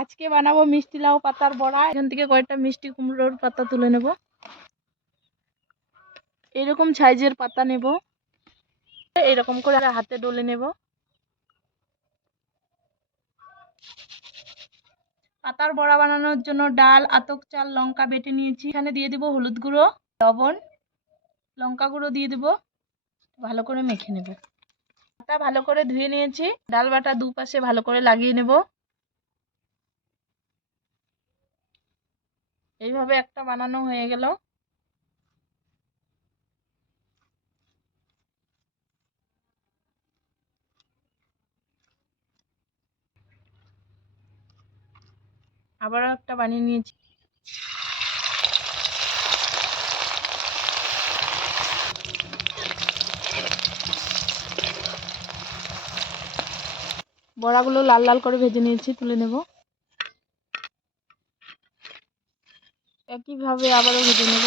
আজকে বানাবো মিষ্টি লাউ পাতার বড়া। এখান থেকে কয়েকটা মিষ্টি কুমড়োর পাতা তুলে নেব। এরকম সাইজের পাতা নেব, এরকম করে হাতে ডলে নেব। পাতার বড়া বানানোর জন্য ডাল, আতপ চাল, লঙ্কা বেটে নিয়েছি। এখানে দিয়ে দেব হলুদ গুঁড়ো, লবণ, লঙ্কা গুঁড়ো দিয়ে দেব। ভালো করে মেখে নেব। পাতা ভালো করে ধুয়ে নিয়েছি। ডাল বাটা দুপাশে ভালো করে লাগিয়ে নেব। এইভাবে একটা বানানো হয়ে গেল। আবারও একটা বানিয়ে নিয়েছি। বড়াগুলো লাল লাল করে ভেজে নিয়েছি, তুলে নেব। একইভাবে আবারও ভেজে নেব।